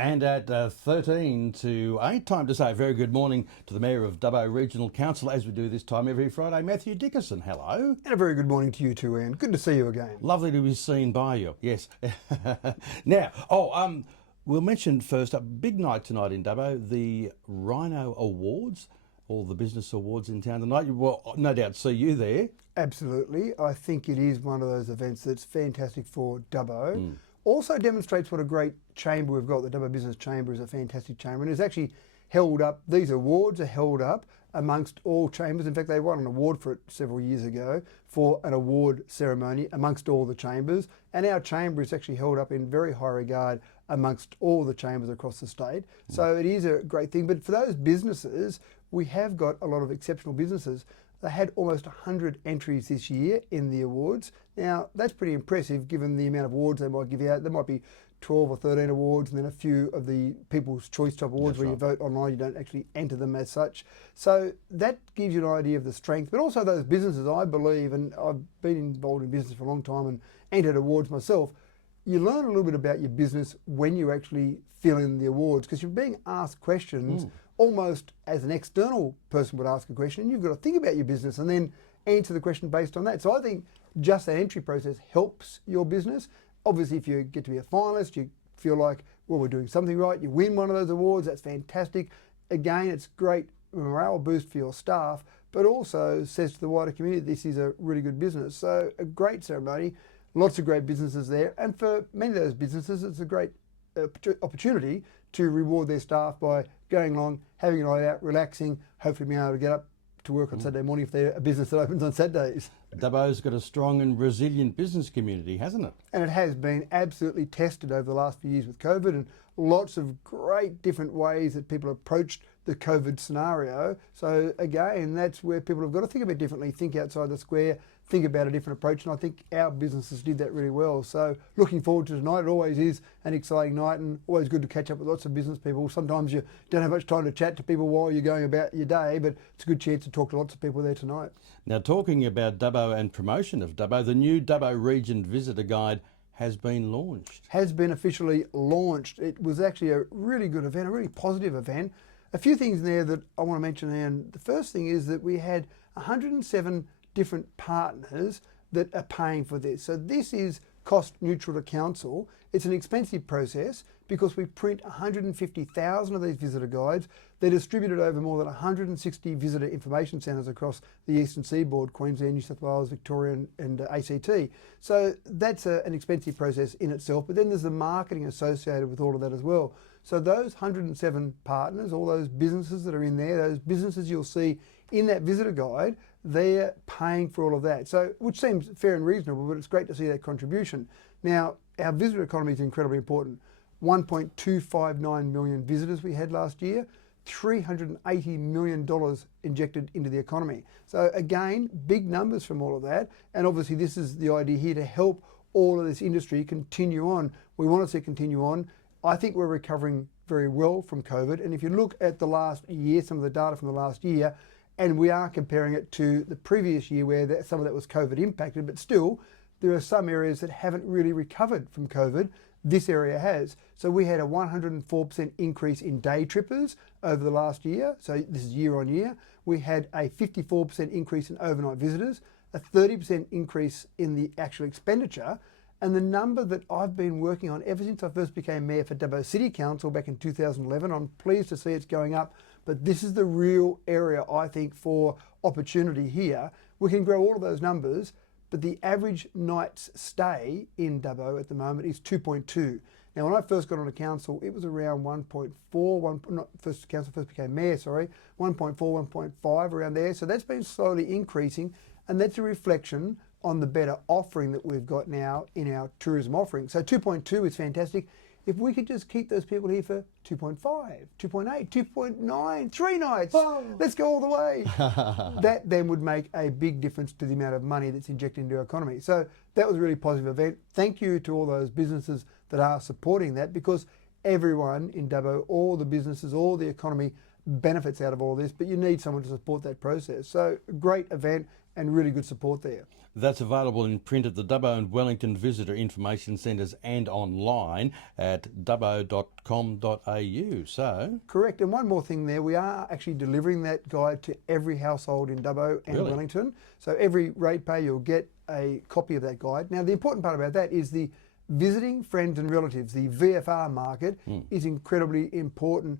And at 13 to 8, time to say a very good morning to the Mayor of Dubbo Regional Council, as we do this time every Friday, Matthew Dickerson. Hello. And a very good morning to you too, Ian. Good to see you again. Lovely to be seen by you, yes. Now, we'll mention first a big night tonight in Dubbo, the Rhino Awards, all the business awards in town tonight. Well, no doubt see you there. Absolutely. I think it is one of those events that's fantastic for Dubbo. Also demonstrates what a great chamber we've got. The Dubbo Business Chamber is a fantastic chamber and is actually held up, these awards are held up amongst all chambers. In fact, they won an award for it several years ago for an award ceremony amongst all the chambers. And our chamber is actually held up in very high regard amongst all the chambers across the state. So it is a great thing. But for those businesses, we have got a lot of exceptional businesses. They had almost 100 entries this year in the awards. Now, that's pretty impressive given the amount of awards they might give out. There might be 12 or 13 awards and then a few of the People's Choice type awards where you vote online, you don't actually enter them as such. So that gives you an idea of the strength, but also those businesses, I believe, and I've been involved in business for a long time and entered awards myself, you learn a little bit about your business when you actually fill in the awards because you're being asked questions almost as an external person would ask a question, and you've got to think about your business and then answer the question based on that. So I think just that entry process helps your business. Obviously, if you get to be a finalist, you feel like, well, we're doing something right, you win one of those awards, that's fantastic. Again, it's great morale boost for your staff, but also says to the wider community, this is a really good business. So a great ceremony, lots of great businesses there, and for many of those businesses, it's a great opportunity to reward their staff by going along, having a night out, relaxing, hopefully being able to get up to work on Saturday morning if they're a business that opens on Saturdays. Dubbo's got a strong and resilient business community, hasn't it? And it has been absolutely tested over the last few years with COVID, and lots of great different ways that people approached the COVID scenario. So again, that's where people have got to think a bit differently, think outside the square, think about a different approach, and I think our businesses did that really well. So looking forward to tonight. It always is an exciting night and always good to catch up with lots of business people. Sometimes you don't have much time to chat to people while you're going about your day, but it's a good chance to talk to lots of people there tonight. Now, talking about Dubbo and promotion of Dubbo, the new Dubbo Region Visitor Guide has been launched. Has been officially launched. It was actually a really good event, a really positive event. A few things there that I want to mention, and the first thing is that we had 107 different partners that are paying for this. So this is cost neutral to council. It's an expensive process because we print 150,000 of these visitor guides. They're distributed over more than 160 visitor information centres across the Eastern Seaboard, Queensland, New South Wales, Victoria and ACT. So that's an expensive process in itself, but then there's the marketing associated with all of that as well. So those 107 partners, all those businesses that are in there, those businesses you'll see in that visitor guide, they're paying for all of that. So, which seems fair and reasonable, but it's great to see that contribution. Now, our visitor economy is incredibly important. 1.259 million visitors we had last year, $380 million injected into the economy. So again, big numbers from all of that. And obviously this is the idea here to help all of this industry continue on. We want to see it continue on. I think we're recovering very well from COVID. And if you look at the last year, some of the data from the last year, and we are comparing it to the previous year where some of that was COVID impacted, but still there are some areas that haven't really recovered from COVID. This area has. So we had a 104% increase in day trippers over the last year. So this is year on year. We had a 54% increase in overnight visitors, a 30% increase in the actual expenditure. And the number that I've been working on ever since I first became mayor for Dubbo City Council back in 2011, I'm pleased to see it's going up. But this is the real area, I think, for opportunity here. We can grow all of those numbers, but the average night's stay in Dubbo at the moment is 2.2. Now, when I first got onto council, it was around 1.4, first became mayor, sorry, 1.4, 1.5, around there. So that's been slowly increasing, and that's a reflection on the better offering that we've got now in our tourism offering. So 2.2 is fantastic. If we could just keep those people here for 2.5, 2.8, 2.9, 3 nights, let's go all the way. That then would make a big difference to the amount of money that's injected into our economy. So that was a really positive event. Thank you to all those businesses that are supporting that, because everyone in Dubbo, all the businesses, all the economy benefits out of all this, but you need someone to support that process. So great event, and really good support there. That's available in print at the Dubbo and Wellington Visitor Information Centres and online at dubbo.com.au. So, Correct. And one more thing there, we are actually delivering that guide to every household in Dubbo and Really? Wellington. So every ratepayer, you'll get a copy of that guide. Now, the important part about that is the visiting friends and relatives, the VFR market, is incredibly important.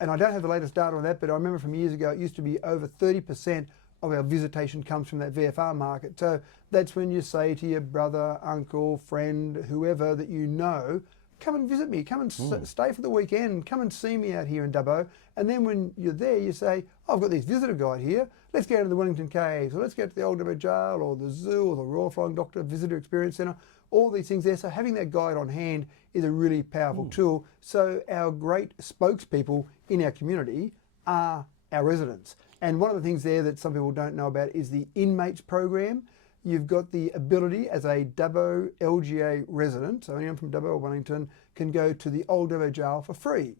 And I don't have the latest data on that, but I remember from years ago, it used to be over 30% of our visitation comes from that VFR market. So that's when you say to your brother, uncle, friend, whoever that you know, come and visit me, come and stay for the weekend, come and see me out here in Dubbo. And then when you're there, you say, oh, I've got this visitor guide here, let's go to the Wellington Caves, or let's go to the Old Dubbo Jail, or the zoo, or the Royal Flying Doctor Visitor Experience Centre, all these things there. So having that guide on hand is a really powerful tool. So our great spokespeople in our community are our residents. And one of the things there that some people don't know about is the inmates program. You've got the ability as a Dubbo LGA resident, so anyone from Dubbo or Wellington can go to the Old Dubbo Jail for free.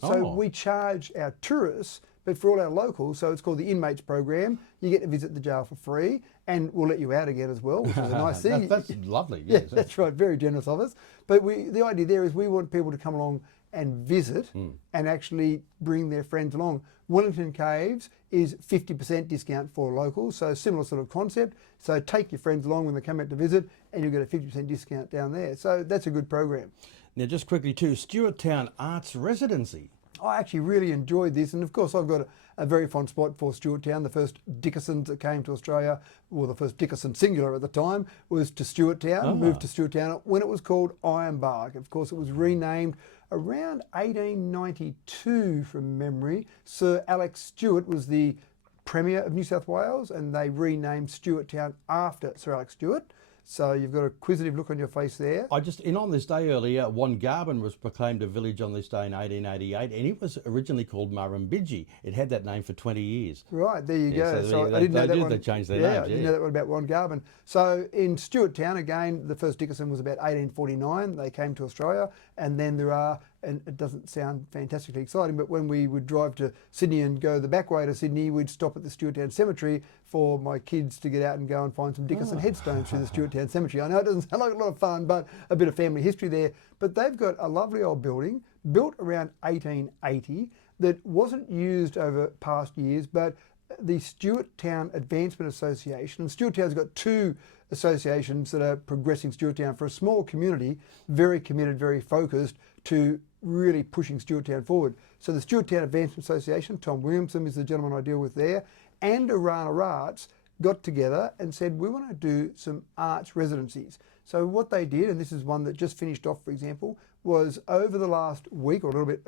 So we charge our tourists, but for all our locals, so it's called the inmates program, you get to visit the jail for free, and we'll let you out again as well, which is a nice thing. that's lovely. Yeah, Yes. that's right, very generous of us. But the idea there is we want people to come along and visit and actually bring their friends along. Wellington Caves is 50% discount for locals, so similar sort of concept. So take your friends along when they come out to visit and you'll get a 50% discount down there. So that's a good program. Now, just quickly too, Stuarttown Arts Residency. I actually really enjoyed this, and of course I've got a very fond spot for Stuarttown. The first Dickersons that came to Australia, well, the first Dickerson singular at the time, was to Stuarttown, moved to Stuarttown when it was called Ironbark. Of course, it was renamed around 1892 from memory. Sir Alex Stewart was the Premier of New South Wales, and they renamed Stuarttown after Sir Alex Stewart. So you've got a quizzitive look on your face there. On this day earlier, Wongarbin was proclaimed a village on this day in 1888, and it was originally called Murrumbidgee. It had that name for 20 years. Right, there you Yeah, go. so So I didn't know that one. They changed their yeah, names. I didn't know that one about Wongarbin. So in Stuarttown, again, the first Dickerson was about 1849. They came to Australia, and then there are, and it doesn't sound fantastically exciting, but when we would drive to Sydney and go the back way to Sydney, we'd stop at the Stuarttown Cemetery for my kids to get out and go and find some Dickerson headstones through the Stuarttown Cemetery. I know it doesn't sound like a lot of fun, but a bit of family history there. But they've got a lovely old building built around 1880 that wasn't used over past years, but the Stuarttown Advancement Association, and Stuarttown's got two associations that are progressing Stuarttown for a small community, very committed, very focused to really pushing Stuarttown forward. So the Stuarttown Advancement Association, Tom Williamson is the gentleman I deal with there, and Arana Arts got together and said, we want to do some arts residencies. So what they did, and this is one that just finished off, for example, was over the last week, or a little bit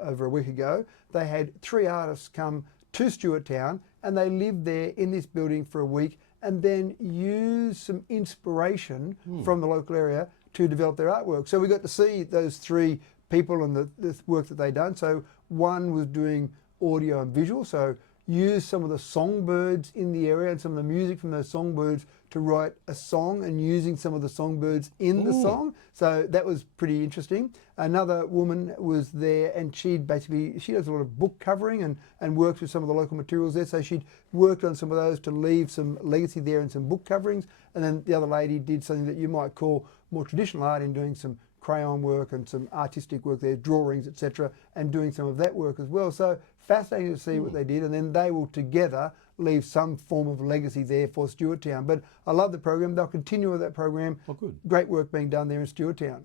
over a week ago, they had 3 artists come to Stuarttown and they lived there in this building for a week and then use some inspiration from the local area to develop their artwork. So we got to see those 3 people and the work that they done. So one was doing audio and visual, so use some of the songbirds in the area and some of the music from those songbirds to write a song and using some of the songbirds in the song. So that was pretty interesting. Another woman was there and she does a lot of book covering and works with some of the local materials there. So she'd worked on some of those to leave some legacy there and some book coverings. And then the other lady did something that you might call more traditional art in doing some crayon work and some artistic work there, drawings, etc., and doing some of that work as well. So fascinating to see what they did, and then they will together leave some form of legacy there for Stuarttown. But I love the program. They'll continue with that program. Oh, good. Great work being done there in Stuarttown.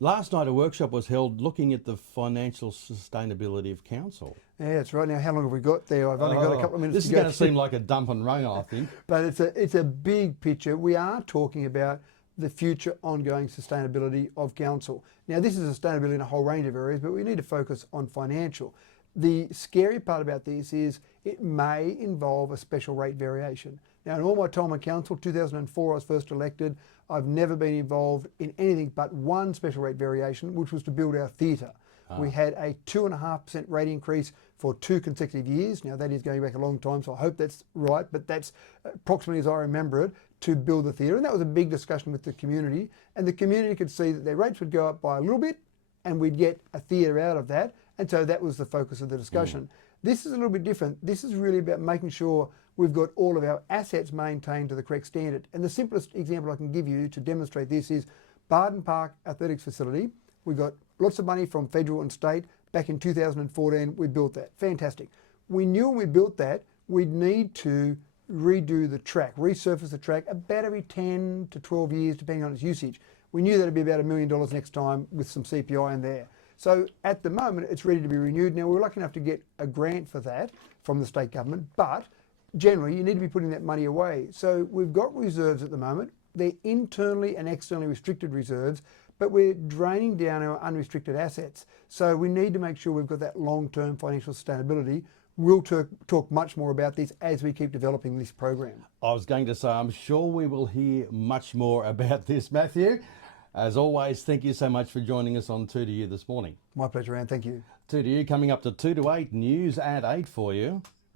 Last night, a workshop was held looking at the financial sustainability of council. Yeah, that's right. Now, how long have we got there? I've only got a couple of minutes This to is go. going to seem like a dump and run, I think. But it's a big picture. We are talking about the future ongoing sustainability of council. Now, this is sustainability in a whole range of areas, but we need to focus on financial. The scary part about this is it may involve a special rate variation. Now, in all my time on council, 2004 I was first elected, I've never been involved in anything but one special rate variation, which was to build our theatre. We had a 2.5% rate increase for 2 consecutive years. Now, that is going back a long time, so I hope that's right, but that's approximately as I remember it, to build the theatre. And that was a big discussion with the community, and the community could see that their rates would go up by a little bit, and we'd get a theatre out of that. And so that was the focus of the discussion. This is a little bit different. This is really about making sure we've got all of our assets maintained to the correct standard. And the simplest example I can give you to demonstrate this is Barden Park Athletics Facility. We got lots of money from federal and state. Back in 2014, we built that. Fantastic. We knew when we built that, we'd need to redo the track, resurface the track about every 10 to 12 years, depending on its usage. We knew that'd be about $1 million next time with some CPI in there. So at the moment, it's ready to be renewed. Now, we were lucky enough to get a grant for that from the state government, but generally, you need to be putting that money away. So we've got reserves at the moment. They're internally and externally restricted reserves, but we're draining down our unrestricted assets. So we need to make sure we've got that long-term financial sustainability. We'll talk much more about this as we keep developing this program. I was going to say, I'm sure we will hear much more about this, Matthew. As always, thank you so much for joining us on 2 to You this morning. My pleasure, Anne. Thank you. 2 to You coming up to 2 to 8, news at 8 for you.